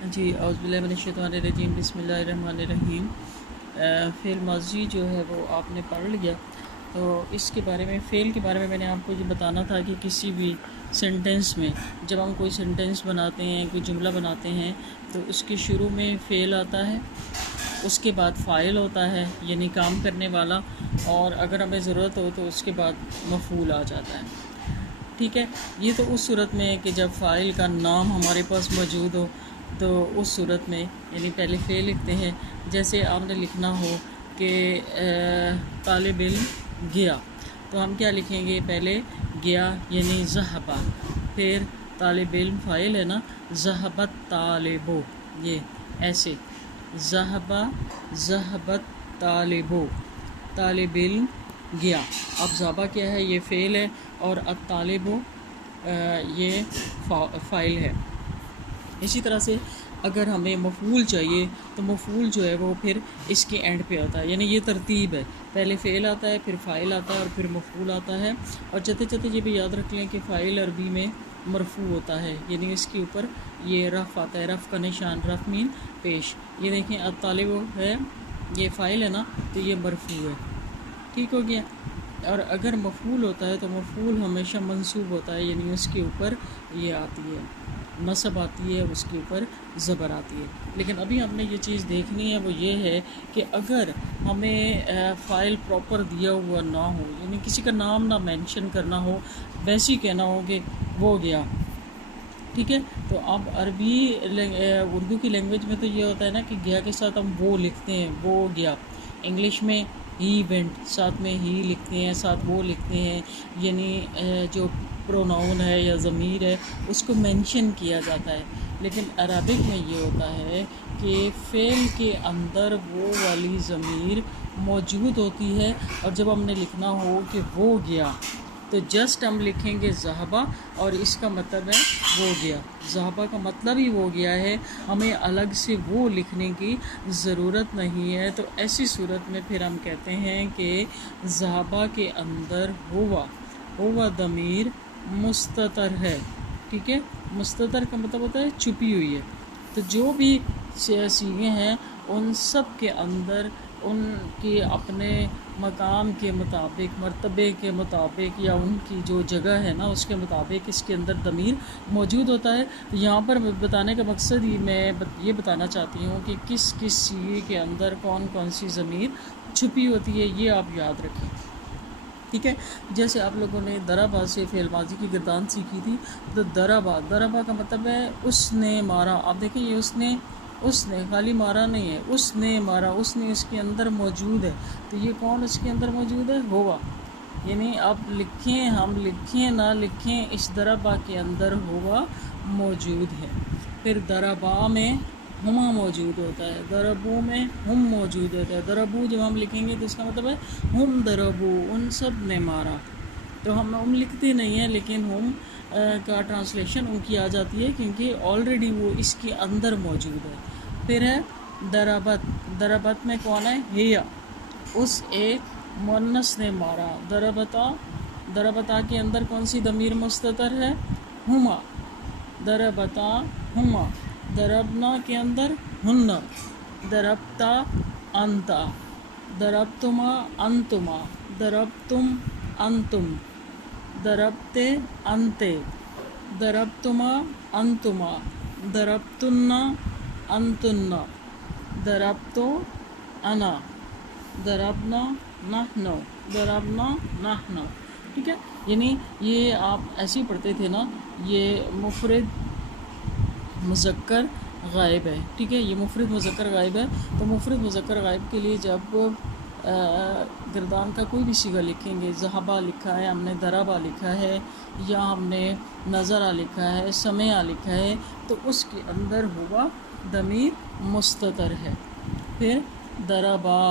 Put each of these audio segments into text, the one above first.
جی اعوذ باللہ من الشیطان الرجیم، بسم اللہ الرحمن الرحیم۔ فعل ماضی جو ہے وہ آپ نے پڑھ لیا، تو اس کے بارے میں فعل کے بارے میں میں نے آپ کو یہ بتانا تھا کہ کسی بھی سینٹنس میں جب ہم کوئی سینٹنس بناتے ہیں، کوئی جملہ بناتے ہیں، تو اس کے شروع میں فعل آتا ہے، اس کے بعد فاعل ہوتا ہے یعنی کام کرنے والا، اور اگر ہمیں ضرورت ہو تو اس کے بعد مفعول آ جاتا ہے۔ ٹھیک ہے، یہ تو اس صورت میں ہے کہ جب فاعل کا نام ہمارے پاس موجود ہو، تو اس صورت میں یعنی پہلے فعل لکھتے ہیں۔ جیسے آپ نے لکھنا ہو کہ طالب علم گیا، تو ہم کیا لکھیں گے؟ پہلے گیا یعنی ذہبا، پھر طالب علم فاعل ہے نا، ذہبت طالبو، یہ ایسے ذہبت طالبو، طالب علم گیا۔ اب ذہبہ کیا ہے؟ یہ فعل ہے، اور الطالب یہ فاعل ہے۔ اسی طرح سے اگر ہمیں مفعول چاہیے تو مفعول جو ہے وہ پھر اس کے اینڈ پہ آتا ہے، یعنی یہ ترتیب ہے، پہلے فعل آتا ہے، پھر فاعل آتا ہے، اور پھر مفعول آتا ہے۔ اور چلتے چلتے یہ بھی یاد رکھ لیں کہ فاعل عربی میں مرفوع ہوتا ہے، یعنی اس کے اوپر یہ رف آتا ہے، رف کا نشان، رف مین پیش۔ یہ دیکھیں الطالب ہے، یہ فاعل ہے نا، تو یہ مرفوع ہے، ٹھیک ہو گیا۔ اور اگر مفعول ہوتا ہے تو مفعول ہمیشہ منصوب ہوتا ہے، یعنی اس کے اوپر یہ آتی ہے، نصب آتی ہے، اس کے اوپر زبر آتی ہے۔ لیکن ابھی ہم نے یہ چیز دیکھنی ہے، وہ یہ ہے کہ اگر ہمیں فائل پراپر دیا ہوا نہ ہو، یعنی کسی کا نام نہ مینشن کرنا ہو، ویسے ہی کہنا ہو کہ وہ گیا، ٹھیک ہے، تو اب عربی اردو کی لینگویج میں تو یہ ہوتا ہے نا کہ گیا کے ساتھ ہم وہ لکھتے ہیں، وہ گیا۔ انگلش میں ہی وینٹ، ساتھ میں ہی لکھتے ہیں، ساتھ وہ لکھتے ہیں، یعنی جو پروناؤن ہے یا ضمیر ہے اس کو مینشن کیا جاتا ہے۔ لیکن عربک میں یہ ہوتا ہے کہ فعل کے اندر وہ والی ضمیر موجود ہوتی ہے، اور جب ہم نے لکھنا ہو کہ وہ گیا تو جسٹ ہم لکھیں گے ذہبہ، اور اس کا مطلب ہے وہ گیا۔ ذہبہ کا مطلب ہی وہ گیا ہے، ہمیں الگ سے وہ لکھنے کی ضرورت نہیں ہے۔ تو ایسی صورت میں پھر ہم کہتے ہیں کہ ذہبہ کے اندر ہوا ضمیر مستتر ہے، ٹھیک ہے۔ مستتر کا مطلب ہوتا ہے چھپی ہوئی ہے۔ تو جو بھی صیغے ہیں ان سب کے اندر ان کے اپنے مقام کے مطابق، مرتبے کے مطابق، یا ان کی جو جگہ ہے نا اس کے مطابق اس کے اندر ضمیر موجود ہوتا ہے۔ یہاں پر بتانے کا مقصد ہی میں یہ بتانا چاہتی ہوں کہ کس کس صیغے کے اندر کون کون سی ضمیر چھپی ہوتی ہے، یہ آپ یاد رکھیں، ٹھیک ہے۔ جیسے آپ لوگوں نے ضربا سے فعل ماضی کی گردان سیکھی تھی، تو ضربا کا مطلب ہے اس نے مارا۔ آپ دیکھیں یہ اس نے خالی مارا نہیں ہے، اس نے مارا، اس نے اس کے اندر موجود ہے، تو یہ کون اس کے اندر موجود ہے؟ ہوا، یعنی آپ لکھیں، ہم لکھیں نہ لکھیں، اس ضربا کے اندر ہوا موجود ہے۔ پھر ضربا میں ہما موجود ہوتا ہے، ضربو میں ہم موجود ہوتا ہے۔ ضربو جب ہم لکھیں گے تو اس کا مطلب ہے ہم ضربو، ان سب نے مارا۔ تو ہم لکھتے نہیں ہیں، لیکن ہم کا ٹرانسلیشن ان کی آ جاتی ہے کیونکہ آلریڈی وہ اس کے اندر موجود ہے۔ پھر ہے ضربت میں کون ہے؟ ہیا، اس ایک مؤنث نے مارا۔ ضربتا کے اندر کون سی ضمیر مستتر ہے؟ ہما، ضربتا ہما۔ ضربنا کے اندر ہن، ضربتا انتا، ضربتما انتما، ضربتم انتم، ضربتے انتے، ضربتما انتما، ضربتن انتن، ضربتو انا، ضربنا نحن، ضربنا نحن، ٹھیک ہے۔ یعنی یہ آپ ایسے ہی پڑھتے تھے نا، یہ مفرد مذکر غائب ہے، ٹھیک ہے، یہ مفرد مذکر غائب ہے۔ تو مفرد مذکر غائب کے لیے جب گردان کا کوئی بھی صیغہ لکھیں گے، ذہبا لکھا ہے ہم نے، ضربا لکھا ہے، یا ہم نے نظرا لکھا ہے، سمعا لکھا ہے، تو اس کے اندر ہوا ضمیر مستتر ہے۔ پھر ضربا،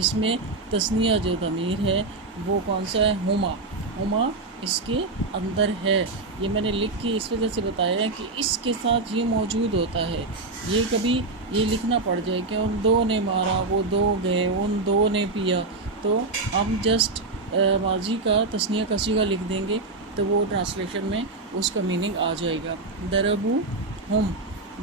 اس میں تثنیہ جو ضمیر ہے وہ کون سا ہے؟ ہما اس کے اندر ہے۔ یہ میں نے لکھ کے اس وجہ سے بتایا ہے کہ اس کے ساتھ یہ موجود ہوتا ہے۔ یہ کبھی یہ لکھنا پڑ جائے کہ ان دو نے مارا، وہ دو گئے، ان دو نے پیا، تو ہم جسٹ ماضی کا تثنیہ کا صیغہ لکھ دیں گے تو وہ ٹرانسلیشن میں اس کا میننگ آ جائے گا۔ ضربو ہم،